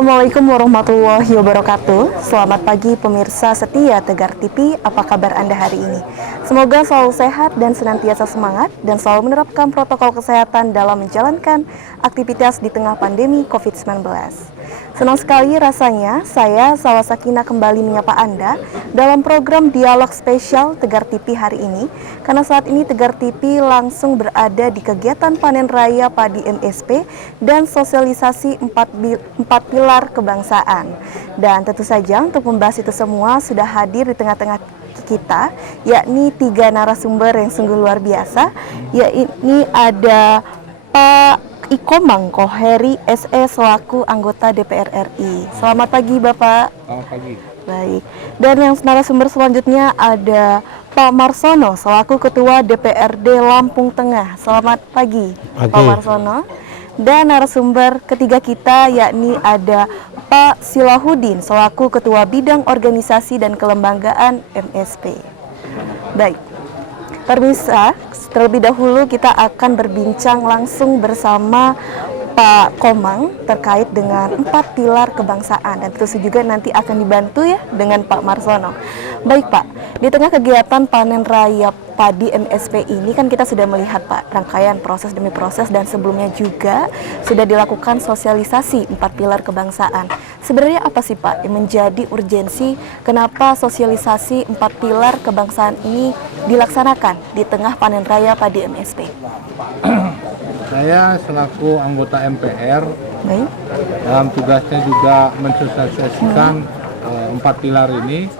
Assalamualaikum warahmatullahi wabarakatuh. Selamat pagi pemirsa setia Tegar TV. Apa kabar Anda hari ini? Semoga selalu sehat dan senantiasa semangat dan selalu menerapkan protokol kesehatan dalam menjalankan aktivitas di tengah pandemi COVID-19. Senang sekali rasanya saya, Salwa Sakinah, kembali menyapa Anda dalam program Dialog Spesial Tegar TV hari ini, karena saat ini Tegar TV langsung berada di kegiatan panen raya padi MSP dan sosialisasi empat pilar kebangsaan. Dan tentu saja untuk membahas itu semua sudah hadir di tengah-tengah kita, yakni 3 narasumber yang sungguh luar biasa, yakni ada Pak Iko Mangko Heri SE selaku anggota DPR RI. Selamat pagi Bapak. Selamat pagi. Baik. Dan yang narasumber selanjutnya ada Pak Marsono selaku Ketua DPRD Lampung Tengah. Selamat pagi, Pak Marsono. Dan narasumber ketiga kita yakni ada Pak Silahudin selaku Ketua Bidang Organisasi dan Kelembagaan MSP. Baik. Pemirsa, terlebih dahulu kita akan berbincang langsung bersama Pak Komang terkait dengan 4 pilar kebangsaan, dan tentu juga nanti akan dibantu ya dengan Pak Marsono. Baik Pak, di tengah kegiatan panen raya padi MSP ini kan kita sudah melihat Pak rangkaian proses demi proses, dan sebelumnya juga sudah dilakukan sosialisasi 4 pilar kebangsaan. Sebenarnya apa sih Pak yang menjadi urgensi kenapa sosialisasi 4 pilar kebangsaan ini dilaksanakan di tengah panen raya padi MSP? Saya selaku anggota MPR, Baik. dalam tugasnya juga mensosialisasikan 4 pilar ini.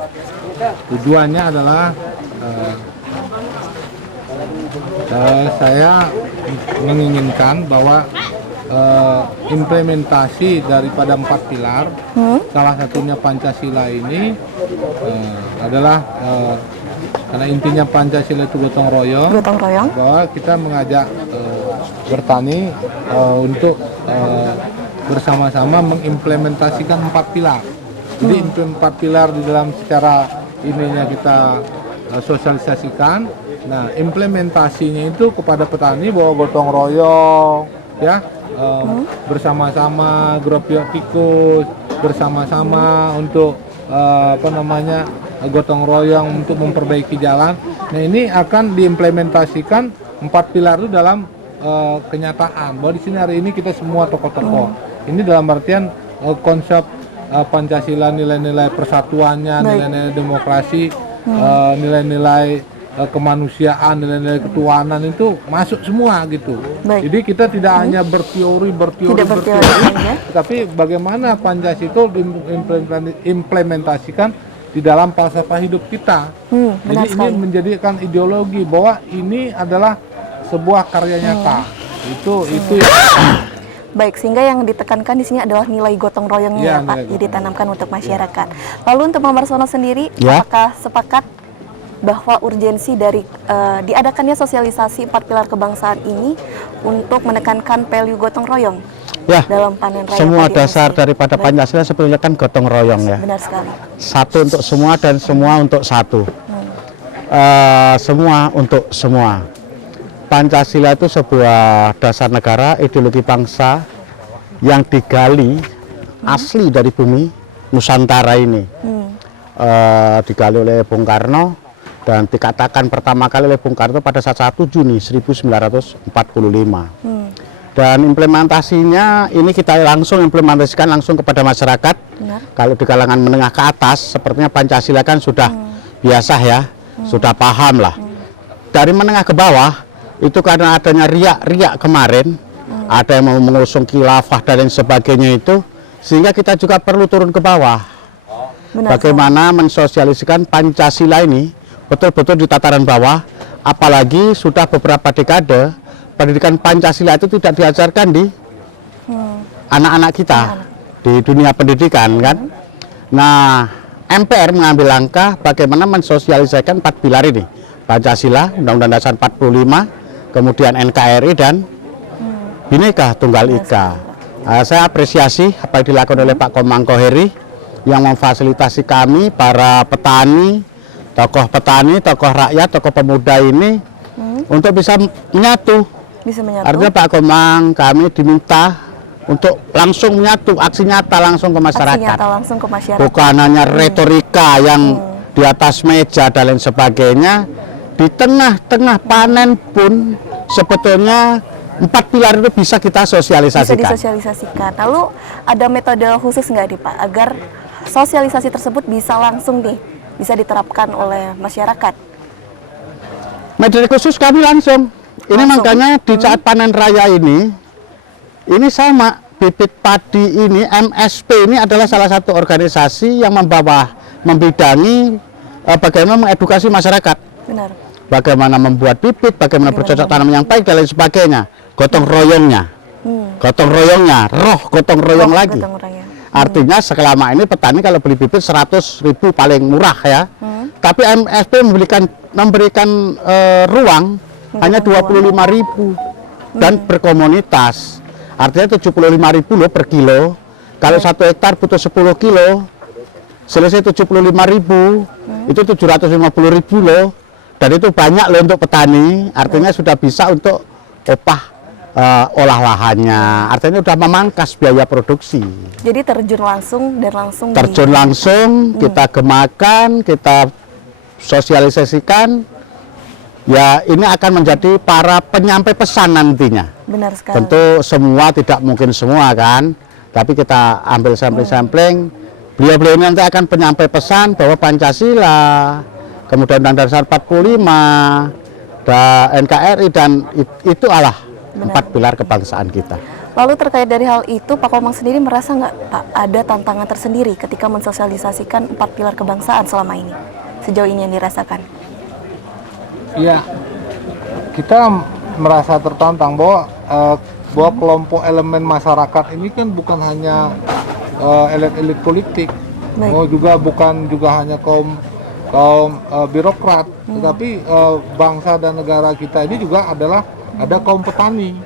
Tujuannya adalah saya menginginkan bahwa implementasi daripada 4 pilar, salah satunya Pancasila ini adalah karena intinya Pancasila itu gotong royong, bahwa kita mengajak bertani untuk bersama-sama mengimplementasikan 4 pilar. Jadi 4 pilar di dalam secara ininya kita sosialisasikan. Nah, implementasinya itu kepada petani bahwa gotong royong, ya, bersama-sama gropiok tikus, bersama-sama untuk gotong royong untuk memperbaiki jalan. Nah, ini akan diimplementasikan 4 pilar itu dalam kenyataan. Bahwa di sini hari ini kita semua tokoh-tokoh. Ini dalam artian konsep Pancasila, nilai-nilai persatuannya, nilai-nilai demokrasi, nilai-nilai kemanusiaan, nilai-nilai ketuhanan itu masuk semua gitu. Baik. Jadi kita tidak hanya berteori, tapi bagaimana Pancasila itu diimplementasikan di dalam falsafah hidup kita. Jadi ini menjadikan ideologi bahwa ini adalah sebuah karya nyata. Itu ya. Baik, sehingga yang ditekankan di sini adalah nilai gotong royongnya ya Pak, jadi ditanamkan untuk masyarakat. Lalu untuk Pak Marsono sendiri, apakah sepakat bahwa urgensi dari diadakannya sosialisasi 4 pilar kebangsaan ini untuk menekankan value gotong royong dalam panen raya? Semua dasar daripada Pancasila sebetulnya kan gotong royong ya. Benar sekali. Satu untuk semua dan semua untuk satu. Semua untuk semua. Pancasila itu sebuah dasar negara, ideologi bangsa yang digali asli dari bumi Nusantara ini. Digali oleh Bung Karno dan dikatakan pertama kali oleh Bung Karno pada saat 1 Juni 1945. Dan implementasinya ini kita langsung implementasikan langsung kepada masyarakat. Kalau di kalangan menengah ke atas sepertinya Pancasila kan sudah biasa ya, sudah paham lah. Dari menengah ke bawah itu karena adanya riak-riak kemarin, ada yang mau mengusung khilafah dan lain sebagainya itu, sehingga kita juga perlu turun ke bawah. Bagaimana mensosialisasikan Pancasila ini betul-betul di tataran bawah, apalagi sudah beberapa dekade pendidikan Pancasila itu tidak diajarkan di anak-anak kita di dunia pendidikan kan. Nah, MPR mengambil langkah bagaimana mensosialisasikan 4 pilar ini, Pancasila, Undang-Undang Dasar 45, kemudian NKRI dan Bhinneka Tunggal Ika. Saya apresiasi apa yang dilakukan oleh Pak Komangko Heri yang memfasilitasi kami para petani, tokoh rakyat, tokoh pemuda ini untuk bisa menyatu. Artinya Pak Komang kami diminta untuk langsung menyatu, aksi nyata langsung ke Aksi masyarakat. nyata langsung ke masyarakat. Bukan hanya retorika yang di atas meja dan lain sebagainya. Di tengah-tengah panen pun sebetulnya 4 pilar itu bisa kita Bisa sosialisasikan. disosialisasikan. Lalu ada metode khusus nggak nih Pak agar sosialisasi tersebut bisa langsung nih bisa diterapkan oleh masyarakat? Metode khusus kami langsung. Ini Langsung? makanya di saat panen raya ini sama bibit padi ini, MSP ini adalah salah satu organisasi yang membidangi bagaimana mengedukasi masyarakat. Benar. Bagaimana membuat bibit, bagaimana bercocok tanam yang baik dan lain sebagainya. Gotong royongnya. Gotong royongnya, gotong royong lagi. Gotong royong. Artinya selama ini petani kalau beli bibit 100.000 paling murah ya. Tapi MSP memberikan ruang hanya 25.000 dan berkomunitas. Artinya 75.000 loh per kilo. Kalau 1 hektar butuh 10 kilo, selesai 75.000, itu 750.000 loh. Dan itu banyak loh untuk petani. Artinya sudah bisa untuk opah olah lahannya. Artinya sudah memangkas biaya produksi. Jadi terjun langsung dan langsung Terjun langsung, kita gemakan, kita sosialisasikan. Ya, ini akan menjadi para penyampai pesan nantinya. Benar sekali. Tentu semua tidak mungkin semua kan, tapi kita ambil sampling-sampling. Beliau-beliau ini nanti akan penyampai pesan bahwa Pancasila, kemudian Undang-Undang Dasar 45, NKRI, dan itu adalah 4 pilar kebangsaan kita. Lalu terkait dari hal itu, Pak Komang sendiri merasa nggak Pak ada tantangan tersendiri ketika mensosialisasikan 4 pilar kebangsaan selama ini? Sejauh ini yang dirasakan? Ya, kita merasa tertantang bahwa kelompok elemen masyarakat ini kan bukan hanya elit-elit politik, bukan juga hanya kaum birokrat, tetapi bangsa dan negara kita ini juga ada kaum petani.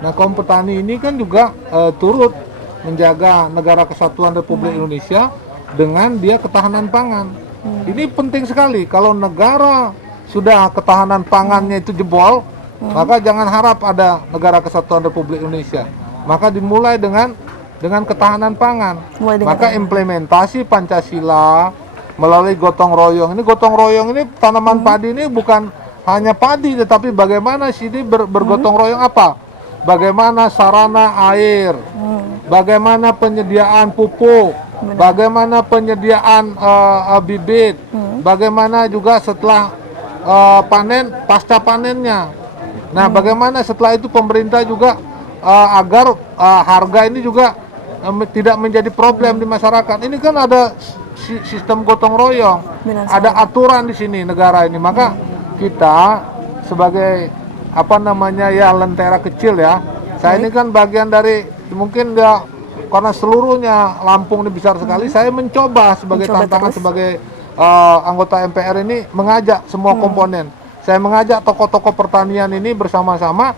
Nah, kaum petani ini kan juga turut menjaga negara kesatuan Republik Indonesia dengan dia ketahanan pangan. Ini penting sekali. Kalau negara sudah ketahanan pangannya itu jebol, maka jangan harap ada negara kesatuan Republik Indonesia. Maka dimulai dengan ketahanan pangan. Maka implementasi Pancasila melalui gotong royong. Ini gotong royong ini tanaman padi ini bukan hanya padi, tetapi bagaimana sini bergotong royong apa? Bagaimana sarana air, bagaimana penyediaan pupuk, bagaimana penyediaan bibit, bagaimana juga setelah panen, pasca panennya. Nah, bagaimana setelah itu pemerintah juga agar harga ini juga tidak menjadi problem di masyarakat. Ini kan ada sistem gotong royong, ada aturan di sini negara ini. Maka kita sebagai lentera kecil ya. Saya ini kan bagian dari mungkin ya karena seluruhnya Lampung ini besar sekali. Saya mencoba sebagai tantangan sebagai anggota MPR ini mengajak semua komponen. Saya mengajak tokoh-tokoh pertanian ini bersama-sama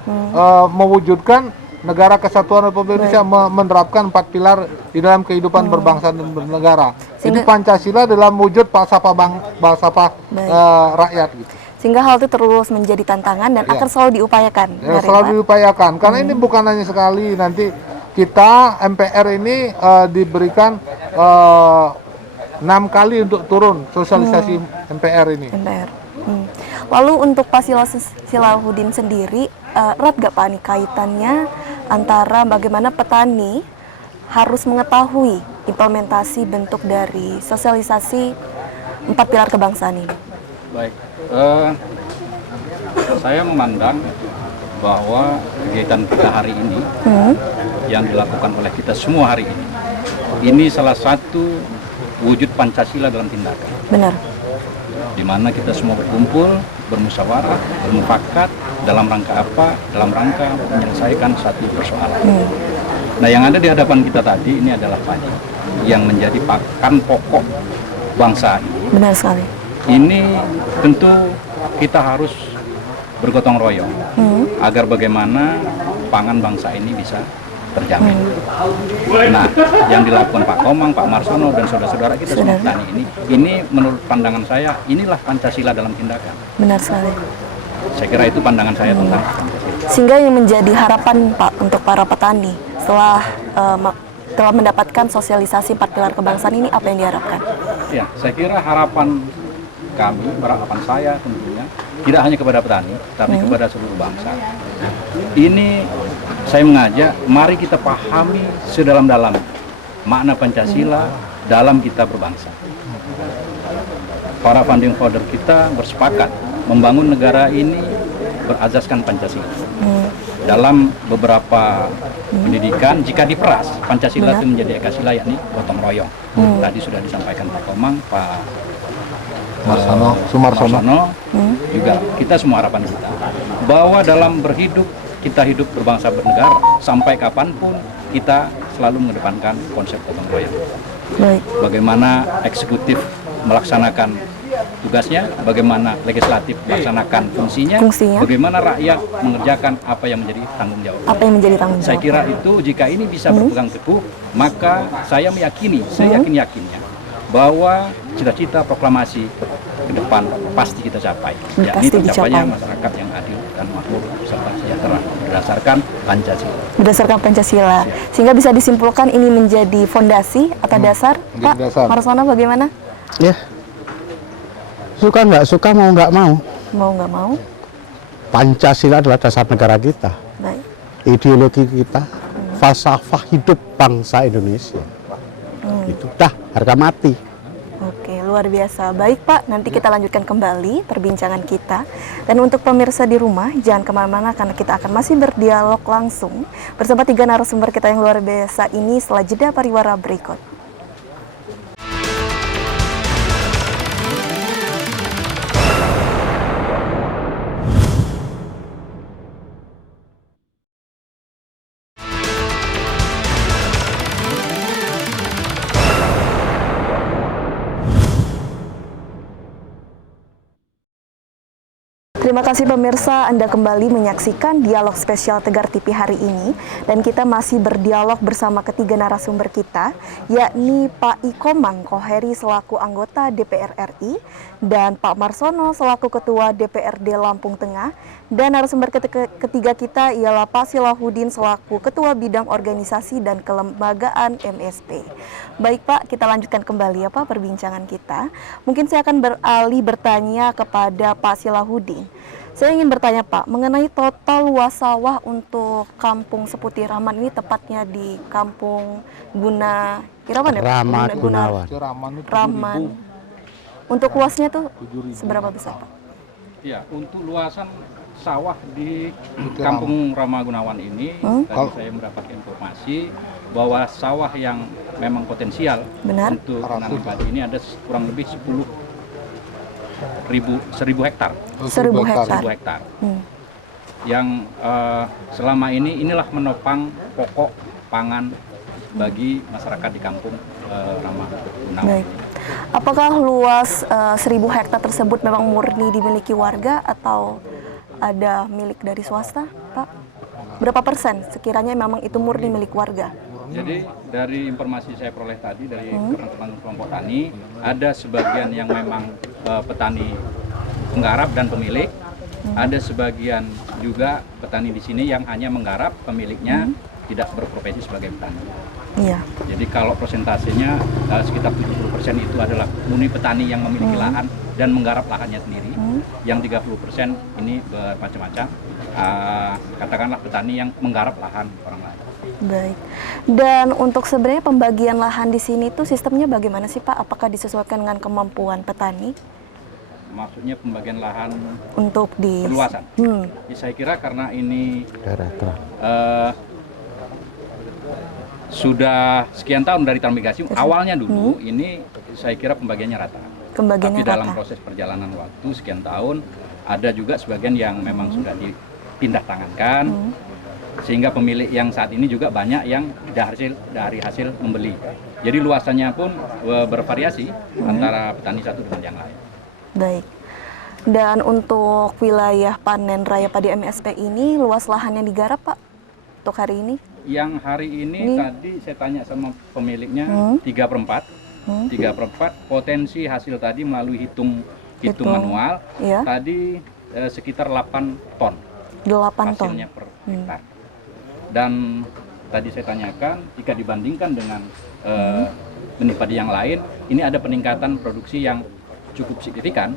mewujudkan negara kesatuan Republik Indonesia, menerapkan 4 pilar di dalam kehidupan berbangsa dan bernegara. Ini Pancasila dalam wujud falsafah rakyat gitu. Sehingga hal itu terus menjadi tantangan dan akan selalu diupayakan. Ya, selalu diupayakan. Karena ini bukan hanya sekali, nanti kita MPR ini diberikan 6 kali untuk turun sosialisasi MPR ini. Lalu untuk Pak Silahuddin sendiri, erat gak Pak nih kaitannya antara bagaimana petani harus mengetahui implementasi bentuk dari sosialisasi 4 pilar kebangsaan ini? Baik, saya memandang bahwa kegiatan kita hari ini yang dilakukan oleh kita semua hari ini salah satu wujud Pancasila dalam tindakan. Benar. Di mana kita semua berkumpul, bermusyawarah, bermufakat dalam rangka apa? Dalam rangka menyelesaikan satu persoalan. Nah, yang ada di hadapan kita tadi ini adalah padi yang menjadi pakan pokok bangsa ini. Benar sekali. Ini tentu kita harus bergotong royong agar bagaimana pangan bangsa ini bisa terjamin. Nah, yang dilakukan Pak Komang, Pak Marsono, dan saudara-saudara kita semua petani ini menurut pandangan saya, inilah Pancasila dalam tindakan. Benar sekali. Saya kira itu pandangan saya tentang Pancasila. Sehingga yang menjadi harapan Pak untuk para petani setelah telah mendapatkan sosialisasi 4 pilar kebangsaan ini, apa yang diharapkan? Ya, saya kira harapan kami, harapan saya tentunya tidak hanya kepada petani, tapi kepada seluruh bangsa. Ini saya mengajak, mari kita pahami sedalam-dalam makna Pancasila dalam kita berbangsa. Para founding father kita bersepakat membangun negara ini berazaskan Pancasila. Dalam beberapa pendidikan, jika diperas, Pancasila itu menjadi Ekasila, yakni gotong royong. Tadi sudah disampaikan Pak Komang, Pak Sumarsono, juga kita semua harapan kita bahwa dalam berhidup, kita hidup berbangsa bernegara, sampai kapanpun kita selalu mengedepankan konsep gotong royong. Baik. Bagaimana eksekutif melaksanakan tugasnya, bagaimana legislatif melaksanakan fungsinya, bagaimana rakyat mengerjakan apa yang menjadi tanggung jawab. Apa yang menjadi tanggung jawab? Saya kira itu, jika ini bisa berpegang teguh, maka saya meyakini, saya yakin-yakinnya bahwa cita-cita proklamasi ke depan pasti kita capai. Yakni tercapainya masyarakat yang adil dan makmur serta sejahtera berdasarkan Pancasila. Berdasarkan Pancasila. Sehingga bisa disimpulkan ini menjadi fondasi atau dasar. Pak Marsono bagaimana? Ya, suka nggak suka, mau nggak mau. Mau nggak mau. Pancasila adalah dasar negara kita. Baik. Ideologi kita, falsafah hidup bangsa Indonesia. Itu dah harga mati. Oke, luar biasa. Baik Pak, nanti kita lanjutkan kembali perbincangan kita. Dan untuk pemirsa di rumah, jangan kemana-mana karena kita akan masih berdialog langsung bersama 3 narasumber kita yang luar biasa ini setelah jeda pariwara berikut. Terima kasih pemirsa, Anda kembali menyaksikan dialog spesial Tegar TV hari ini. Dan kita masih berdialog bersama ketiga narasumber kita, yakni Pak Ikomang Koheri selaku anggota DPR RI, dan Pak Marsono selaku Ketua DPRD Lampung Tengah, dan narasumber ketiga kita ialah Pak Silahuddin selaku Ketua Bidang Organisasi dan Kelembagaan MSP. Baik Pak, kita lanjutkan kembali ya Pak perbincangan kita. Mungkin saya akan beralih bertanya kepada Pak Silahuddin. Saya ingin bertanya Pak, mengenai total luas sawah untuk Kampung Seputi Rahman ini, tepatnya di Kampung Guna Irawan ya Pak? Gunawan. Rahman. Untuk luasnya tuh seberapa besar Pak? Ya, untuk luasan sawah di Kampung Rama Gunawan ini, tadi saya mendapat informasi bahwa sawah yang memang potensial untuk nanam padi ini ada kurang lebih 1.000 hektar. 1.000 hektar. Yang selama ini inilah menopang pokok pangan bagi masyarakat di Kampung Rama Gunawan. Baik. Apakah luas 1.000 hektar tersebut memang murni dimiliki warga atau ada milik dari swasta, Pak? Berapa persen sekiranya memang itu murni milik warga? Jadi dari informasi saya peroleh tadi dari kelompok tani, ada sebagian yang memang petani penggarap dan pemilik, ada sebagian juga petani di sini yang hanya menggarap, pemiliknya tidak berprofesi sebagai petani. Iya. Jadi kalau persentasenya sekitar 70% itu adalah murni petani yang memiliki lahan dan menggarap lahannya sendiri. Yang 30% ini bermacam-macam, katakanlah petani yang menggarap lahan orang lain. Baik. Dan untuk sebenarnya pembagian lahan di sini tuh sistemnya bagaimana sih Pak? Apakah disesuaikan dengan kemampuan petani? Maksudnya pembagian lahan untuk di perluasan. Ya, saya kira karena ini sudah sekian tahun dari transmigrasi, awalnya dulu ini saya kira pembagiannya rata. Tapi dalam proses perjalanan waktu sekian tahun ada juga sebagian yang memang sudah dipindah tangankan, sehingga pemilik yang saat ini juga banyak yang dari hasil membeli. Jadi luasannya pun bervariasi antara petani satu dengan yang lain. Baik. Dan untuk wilayah panen raya padi MSP ini luas lahan yang digarap Pak untuk hari ini? Yang hari ini tadi saya tanya sama pemiliknya 3/4. 3/4 potensi hasil tadi melalui hitung manual tadi sekitar 8 ton. 8 ton. hasilnya per hektar. Dan tadi saya tanyakan, jika dibandingkan dengan benih padi yang lain, ini ada peningkatan produksi yang cukup signifikan.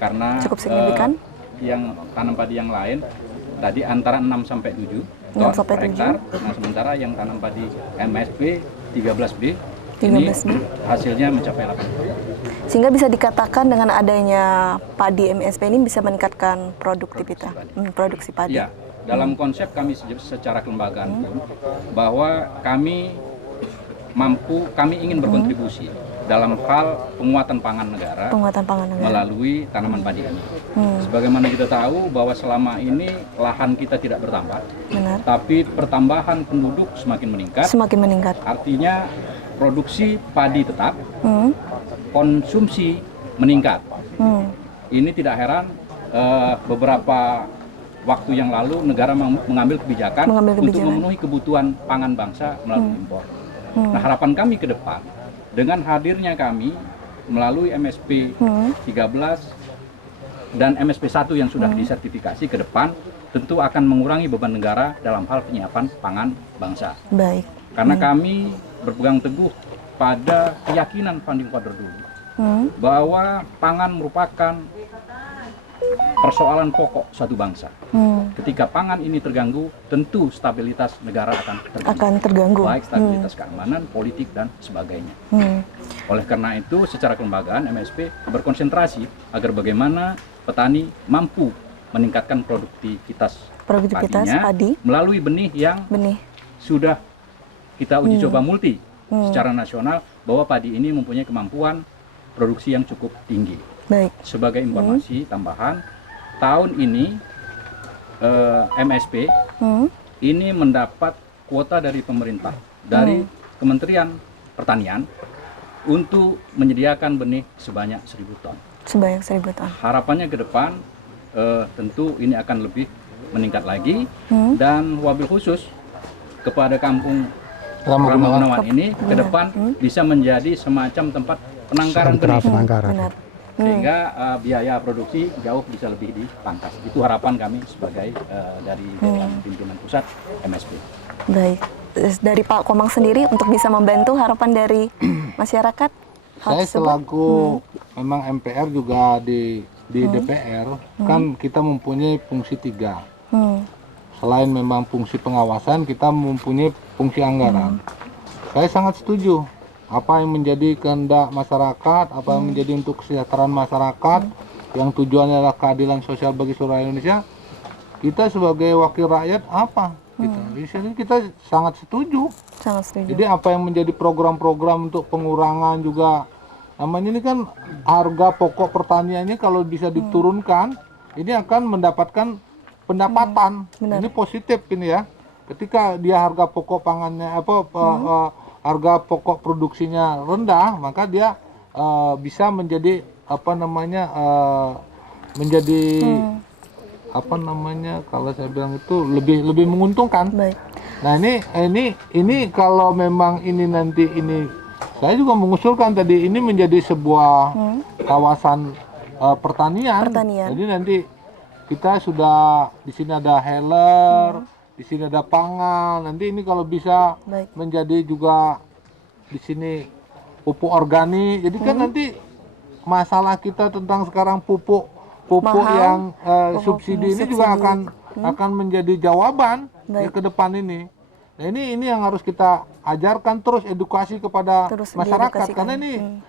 Karena cukup signifikan. Yang tanam padi yang lain tadi antara 6 sampai 7 ton per hektar. Nah, sementara yang tanam padi MSP 13B ini hasilnya mencapai 8 ton. Sehingga bisa dikatakan dengan adanya padi MSP ini bisa meningkatkan produktivitas produksi padi. Ya, dalam konsep kami secara kelembagaan pun bahwa kami ingin berkontribusi dalam hal penguatan pangan negara, melalui tanaman padi ini. Sebagaimana kita tahu bahwa selama ini lahan kita tidak bertambah, tapi pertambahan penduduk semakin meningkat. Artinya produksi padi tetap, konsumsi meningkat. Ini tidak heran beberapa waktu yang lalu negara mengambil kebijakan untuk memenuhi kebutuhan pangan bangsa melalui impor. Nah, harapan kami ke depan dengan hadirnya kami melalui MSP 13 dan MSP 1 yang sudah disertifikasi ke depan tentu akan mengurangi beban negara dalam hal penyiapan pangan bangsa. Baik. Karena kami berpegang teguh pada keyakinan founding father dulu bahwa pangan merupakan persoalan pokok suatu bangsa. Ketika pangan ini terganggu, tentu stabilitas negara akan terganggu. Baik stabilitas keamanan, politik, dan sebagainya. Oleh karena itu, secara kelembagaan MSP berkonsentrasi agar bagaimana petani mampu meningkatkan produktivitas padi melalui benih yang sudah kita uji coba multi secara nasional, bahwa padi ini mempunyai kemampuan produksi yang cukup tinggi. Baik. Sebagai informasi tambahan, tahun ini MSP ini mendapat kuota dari pemerintah, dari Kementerian Pertanian untuk menyediakan benih sebanyak 1.000 ton. Sebanyak 1.000 ton. Harapannya ke depan tentu ini akan lebih meningkat lagi, dan wabil khusus kepada kampung Rama Gunawan ini ke depan bisa menjadi semacam tempat penangkaran benih. Sehingga biaya produksi jauh bisa lebih dipangkas. Itu harapan kami sebagai dari pimpinan pusat MSP. Baik. Dari Pak Komang sendiri untuk bisa membantu harapan dari masyarakat? Saya selaku memang MPR juga di DPR, kan kita mempunyai fungsi 3. Selain memang fungsi pengawasan, kita mempunyai fungsi anggaran. Saya sangat setuju. Apa yang menjadi kehendak masyarakat, apa yang menjadi untuk kesejahteraan masyarakat, yang tujuannya adalah keadilan sosial bagi seluruh Indonesia, kita sebagai wakil rakyat apa? Di sini kita sangat setuju. Jadi apa yang menjadi program-program untuk pengurangan juga, namanya ini kan harga pokok pertaniannya kalau bisa diturunkan, ini akan mendapatkan pendapatan. Ini positif ini ya. Ketika dia harga pokok pangannya harga pokok produksinya rendah, maka dia bisa menjadi kalau saya bilang itu lebih menguntungkan. Baik. Nah ini kalau memang ini nanti ini, saya juga mengusulkan tadi ini menjadi sebuah kawasan pertanian. Jadi nanti kita sudah di sini ada heller, di sini ada pangan. Nanti ini kalau bisa menjadi juga di sini pupuk organik. Jadi kan nanti masalah kita tentang sekarang pupuk yang subsidi ini juga akan menjadi jawaban ya, ke depan ini. Nah, ini yang harus kita ajarkan terus, edukasi kepada masyarakat, karena ini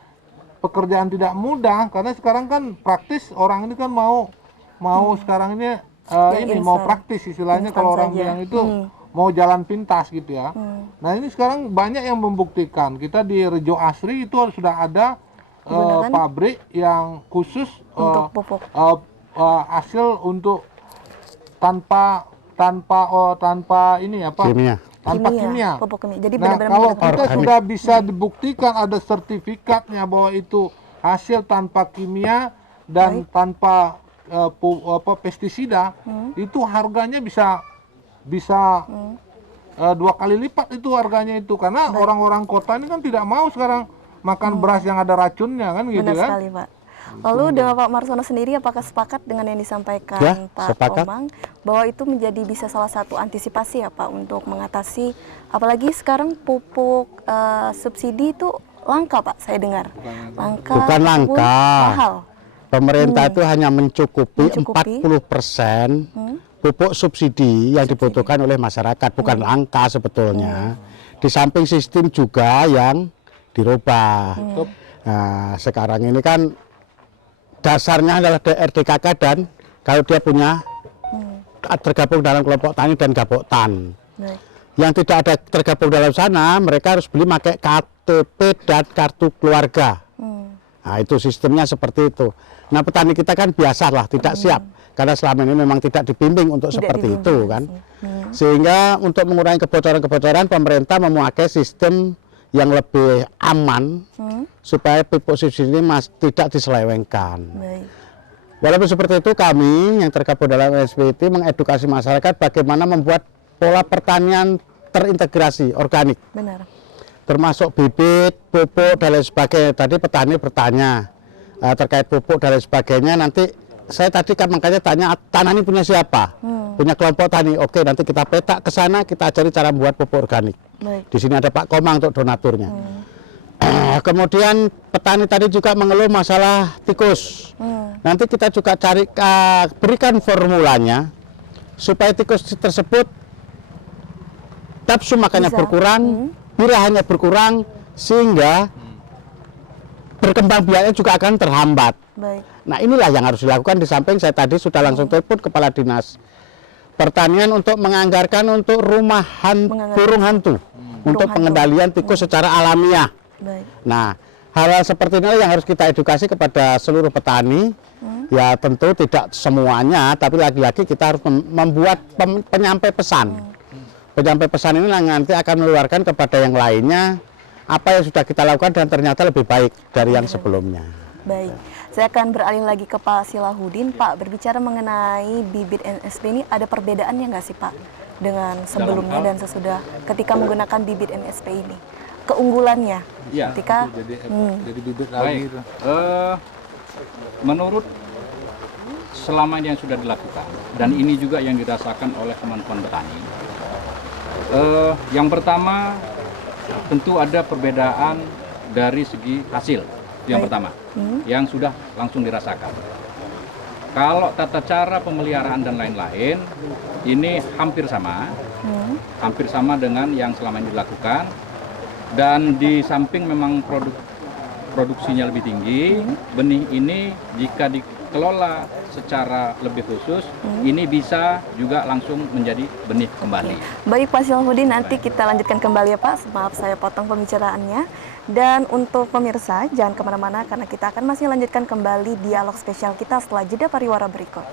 pekerjaan tidak mudah, karena sekarang kan praktis, orang ini kan mau sekarang ini mau praktis istilahnya, kalau orang bilang itu mau jalan pintas gitu ya. Nah ini sekarang banyak yang membuktikan. Kita di Rejo Asri itu sudah ada pabrik yang khusus untuk pupuk hasil untuk tanpa ini apa? Tanpa kimia. Jadi nah kalau kita sudah bisa dibuktikan ada sertifikatnya bahwa itu hasil tanpa kimia dan tanpa pestisida, itu harganya bisa 2 kali lipat itu harganya itu, karena orang-orang kota ini kan tidak mau sekarang makan beras yang ada racunnya kan gitu. Benar kan. sekali, Pak. Lalu dengan Pak Marsono sendiri, apakah sepakat dengan yang disampaikan Ya, Pak sepakat. Komang bahwa itu menjadi bisa salah satu antisipasi ya Pak untuk mengatasi, apalagi sekarang pupuk subsidi itu langka Pak, saya dengar. Langka. Bukan ataupun langka. Mahal. Pemerintah itu hanya mencukupi Mencukupi. 40% pupuk subsidi yang dibutuhkan oleh masyarakat, bukan langka sebetulnya. Di samping sistem juga yang dirubah. Nah, sekarang ini kan dasarnya adalah RDKK dan kalau dia punya tergabung dalam kelompok tani dan gaboktan. Baik. Yang tidak ada tergabung dalam sana, mereka harus beli pakai KTP dan kartu keluarga. Nah, itu sistemnya seperti itu. Nah, petani kita kan biasalah tidak siap karena selama ini memang tidak dibimbing untuk Tidak seperti dibimbing itu langsung. kan. Sehingga untuk mengurangi kebocoran-kebocoran, pemerintah memakai sistem yang lebih aman supaya pupuk subsidi ini tidak diselewengkan. Baik. Walaupun seperti itu, kami yang tergabung dalam SPT mengedukasi masyarakat bagaimana membuat pola pertanian terintegrasi organik, Benar. termasuk bibit, pupuk dan lain sebagainya. Tadi petani bertanya terkait pupuk dan lain sebagainya. Nanti saya tadi kan makanya tanya tanah ini punya siapa? Punya kelompok tani. Oke, nanti kita petak ke sana, kita ajari cara membuat pupuk organik. Baik. Di sini ada Pak Komang untuk donaturnya. Kemudian petani tadi juga mengeluh masalah tikus. Nanti kita juga berikan formulanya supaya tikus tersebut nafsu makannya Bisa. berkurang, birahannya berkurang, sehingga berkembang biaknya juga akan terhambat. Baik. Nah, inilah yang harus dilakukan. Di samping saya tadi sudah langsung telepon Kepala Dinas Pertanian untuk menganggarkan untuk rumah burung hantu untuk hantu. pengendalian tikus secara alamiah. Baik. Nah, hal-hal seperti inilah yang harus kita edukasi kepada seluruh petani. Ya tentu tidak semuanya, tapi lagi-lagi kita harus membuat penyampai pesan. Penyampai pesan ini nanti akan meluarkan kepada yang lainnya apa yang sudah kita lakukan dan ternyata lebih baik dari yang sebelumnya. Baik, saya akan beralih lagi ke Pak Silahudin. Pak, berbicara mengenai bibit NSP ini ada perbedaannya nggak sih Pak dengan sebelumnya dan sesudah ketika menggunakan bibit NSP ini? Keunggulannya Iya. ketika Jadi bibit Baik. lagi itu. Menurut selama ini yang sudah dilakukan dan ini juga yang dirasakan oleh teman-teman petani. Yang pertama tentu ada perbedaan dari segi hasil. Itu yang pertama, yang sudah langsung dirasakan. Kalau tata cara pemeliharaan dan lain-lain ini hampir sama dengan yang selama ini dilakukan. Dan di samping memang produksinya lebih tinggi, benih ini jika dikelola secara lebih khusus, ini bisa juga langsung menjadi benih kembali. Baik Pak Silahudin, nanti kita lanjutkan kembali ya Pak. Maaf saya potong pembicaraannya. Dan untuk pemirsa, jangan kemana-mana karena kita akan masih lanjutkan kembali dialog spesial kita setelah jeda pariwara berikut.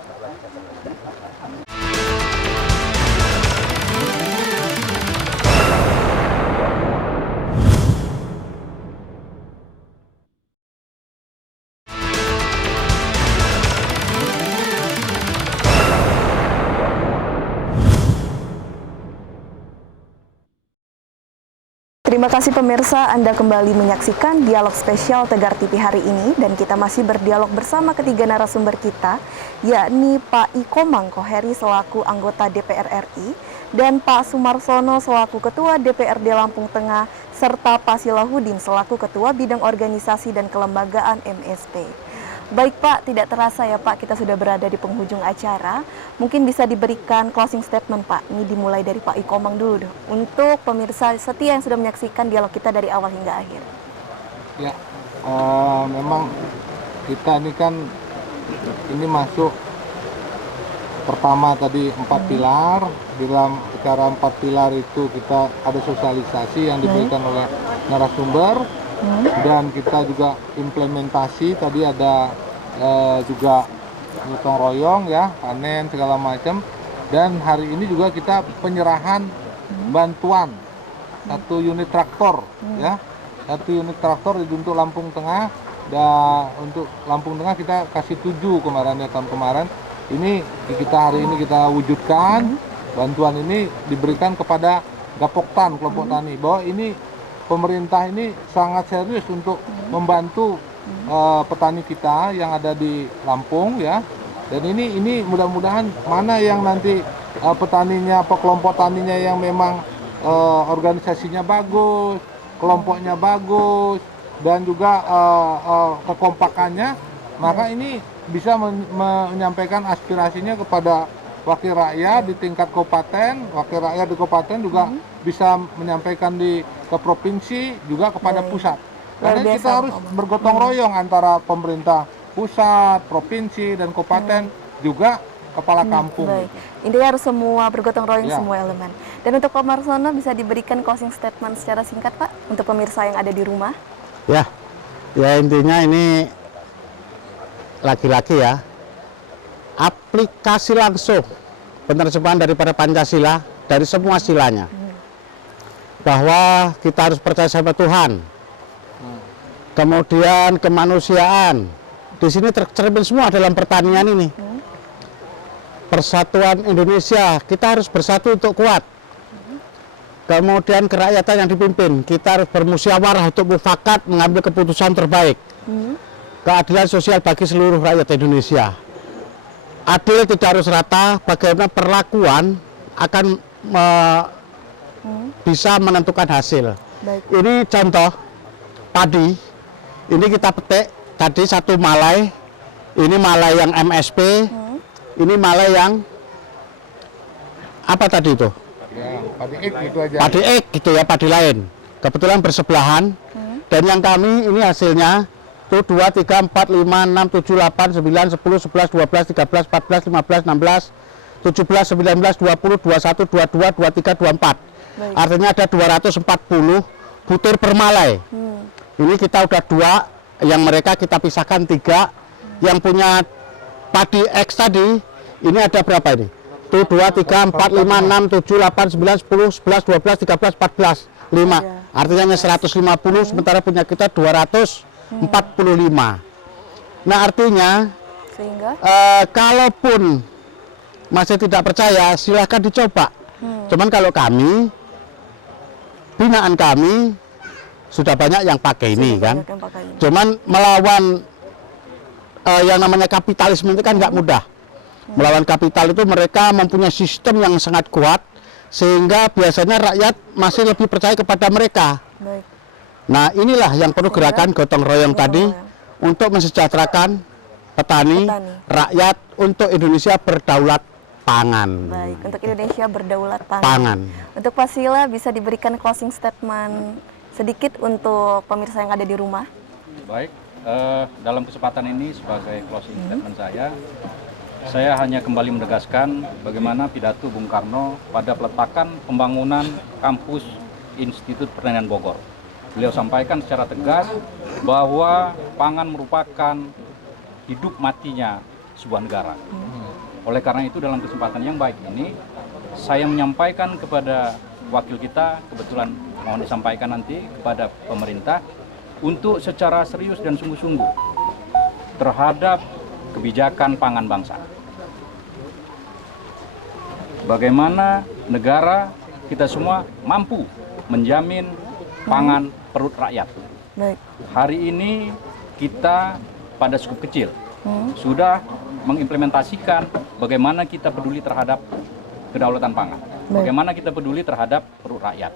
Terima kasih pemirsa, Anda kembali menyaksikan dialog spesial Tegar TV hari ini dan kita masih berdialog bersama ketiga narasumber kita, yakni Pak Iko Mangkoheri selaku anggota DPR RI dan Pak Sumarsono selaku Ketua DPRD Lampung Tengah serta Pak Silahudin selaku Ketua Bidang Organisasi dan Kelembagaan MSP. Baik Pak, tidak terasa ya Pak, kita sudah berada di penghujung acara. Mungkin bisa diberikan closing statement Pak. Ini dimulai dari Pak Ikomang dulu dong. Untuk pemirsa setia yang sudah menyaksikan dialog kita dari awal hingga akhir. Ya, memang kita ini kan ini masuk pertama tadi 4 pilar. Dalam acara 4 pilar itu kita ada sosialisasi yang diberikan oleh narasumber. Dan kita juga implementasi tadi ada juga gotong royong ya, panen segala macam. Dan hari ini juga kita penyerahan bantuan 1 unit traktor ya, 1 unit traktor untuk Lampung Tengah. Dan untuk Lampung Tengah kita kasih 7 kemarin ya, tahun kemarin. Ini kita hari ini kita wujudkan bantuan ini diberikan kepada Gapoktan kelompok tani, bahwa ini pemerintah ini sangat serius untuk membantu petani kita yang ada di Lampung ya. Dan ini mudah-mudahan mana yang nanti petaninya, kelompok taninya yang memang organisasinya bagus, kelompoknya bagus, dan juga kekompakannya, maka ini bisa menyampaikan aspirasinya kepada wakil rakyat di tingkat kabupaten, wakil rakyat di kabupaten juga bisa menyampaikan ke provinsi, juga kepada pusat. Karena kita harus bergotong royong antara pemerintah pusat, provinsi, dan kabupaten, juga kepala kampung. Baik. Intinya harus semua bergotong royong, semua elemen. Dan untuk Pak Marsono bisa diberikan closing statement secara singkat Pak, untuk pemirsa yang ada di rumah. Ya intinya ini lagi-lagi ya, aplikasi langsung penerjemahan daripada Pancasila dari semua silanya. Bahwa kita harus percaya sama Tuhan. Kemudian kemanusiaan. Di sini tercermin semua dalam pertanian ini. Persatuan Indonesia, kita harus bersatu untuk kuat. Kemudian kerakyatan yang dipimpin, kita harus bermusyawarah untuk mufakat mengambil keputusan terbaik. Keadilan sosial bagi seluruh rakyat Indonesia. Adil tidak harus rata, bagaimana perlakuan akan bisa menentukan hasil. Baik. Ini contoh padi, ini kita petik tadi satu malai, ini malai yang MSP, ini malai yang apa tadi itu? Ya, padi ek gitu aja. Padi ek gitu ya, padi lain. Kebetulan bersebelahan. Dan yang kami ini hasilnya tuh 2, 3, 4, 5, 6, 7, 8, 9, 10, 11, 12, 13, 14, 15, 16, 17, 19, 20, 21, 22, 23, 24. Baik. Artinya ada 240 butir per malai. Ini kita udah 2, yang mereka kita pisahkan 3. Yang punya padi X tadi, ini ada berapa ini? Tuh 2, 3, 4, 5, 6, 7, 8, 9, 10, 11, 12, 13, 14, 5. Artinya hanya 150, sementara punya kita 245. Nah artinya, Sehingga kalaupun masih tidak percaya, silahkan dicoba. Cuman kalau kami, binaan kami, sudah banyak yang pakai ini kan. banyak yang pakai ini. Cuman melawan yang namanya kapitalisme itu kan nggak mudah. Melawan kapital itu mereka mempunyai sistem yang sangat kuat, sehingga biasanya rakyat masih lebih percaya kepada mereka. Baik. Nah inilah yang perlu gerakan gotong royong tadi untuk mensejahterakan petani, rakyat, untuk Indonesia berdaulat pangan. Baik, untuk Indonesia berdaulat pangan. Pangan. Untuk Pak Sila bisa diberikan closing statement sedikit untuk pemirsa yang ada di rumah. Baik, dalam kesempatan ini sebagai closing statement saya hanya kembali menegaskan bagaimana pidato Bung Karno pada peletakan pembangunan kampus Institut Pertanian Bogor. Beliau sampaikan secara tegas bahwa pangan merupakan hidup matinya sebuah negara. Oleh karena itu dalam kesempatan yang baik ini, saya menyampaikan kepada wakil kita, kebetulan mohon disampaikan nanti kepada pemerintah, untuk secara serius dan sungguh-sungguh terhadap kebijakan pangan bangsa. Bagaimana negara kita semua mampu menjamin pangan perut rakyat. Baik. Hari ini kita pada skup kecil sudah mengimplementasikan bagaimana kita peduli terhadap kedaulatan pangan. Bagaimana kita peduli terhadap perut rakyat.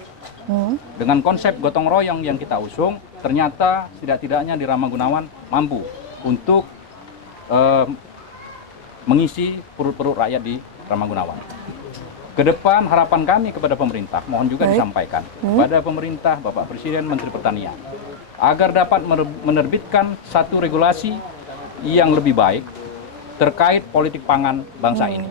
Dengan konsep gotong royong yang kita usung, ternyata tidak-tidaknya di Rama Gunawan mampu untuk mengisi perut-perut rakyat di Rama Gunawan. Kedepan harapan kami kepada pemerintah, mohon juga disampaikan kepada pemerintah, Bapak Presiden, Menteri Pertanian, agar dapat menerbitkan satu regulasi yang lebih baik terkait politik pangan bangsa ini.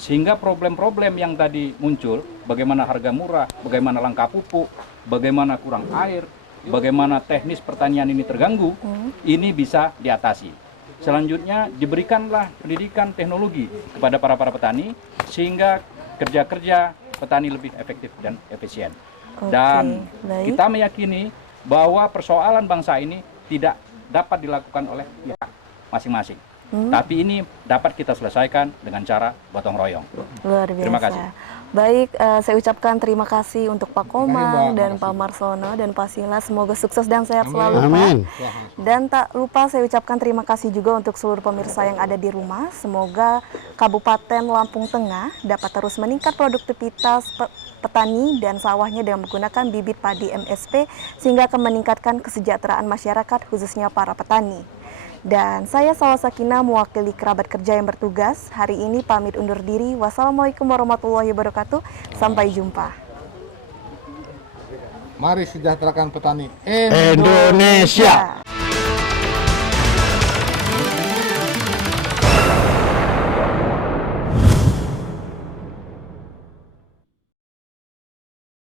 Sehingga problem-problem yang tadi muncul, bagaimana harga murah, bagaimana langka pupuk, bagaimana kurang air, bagaimana teknis pertanian ini terganggu, ini bisa diatasi. Selanjutnya diberikanlah pendidikan teknologi kepada para petani, sehingga kerja-kerja petani lebih efektif dan efisien. Dan kita meyakini bahwa persoalan bangsa ini tidak dapat dilakukan oleh pihak masing-masing. Tapi ini dapat kita selesaikan dengan cara gotong royong. Luar biasa. Terima kasih. Baik, saya ucapkan terima kasih untuk Pak Komang Mbak. dan Pak Marsono dan Pak Sila. Semoga sukses dan sehat selalu, Amin. Pak. Dan tak lupa saya ucapkan terima kasih juga untuk seluruh pemirsa yang ada di rumah. Semoga Kabupaten Lampung Tengah dapat terus meningkat produktivitas petani dan sawahnya dengan menggunakan bibit padi MSP sehingga akan meningkatkan kesejahteraan masyarakat khususnya para petani. Dan saya Salwa Sakinah mewakili kerabat kerja yang bertugas. Hari ini pamit undur diri. Wassalamualaikum warahmatullahi wabarakatuh. Sampai jumpa. Mari sejahterakan petani Indonesia.